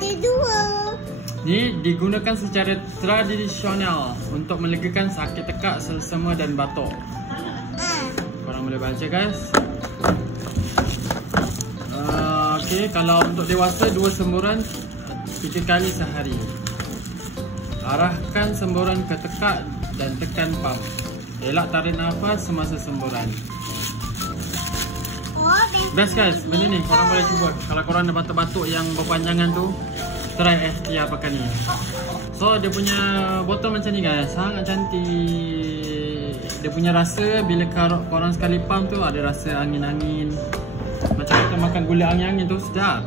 ada dua. Ni digunakan secara tradisional untuk melegakan sakit tekak, selsema dan batuk. Korang boleh baca guys. Okey, kalau untuk dewasa 2 semburan 3 kali sehari. Arahkan semburan ke tekak dan tekan pump. Elak tarik nafas semasa semburan. Best guys, benda ni korang boleh cuba. Kalau korang ada batuk-batuk yang berpanjangan tu, try Estia pakai ni. So dia punya botol macam ni guys, sangat cantik. Dia punya rasa bila korang sekali pump tu ada rasa angin-angin. Macam kita makan gula angin-angin tu, sedap.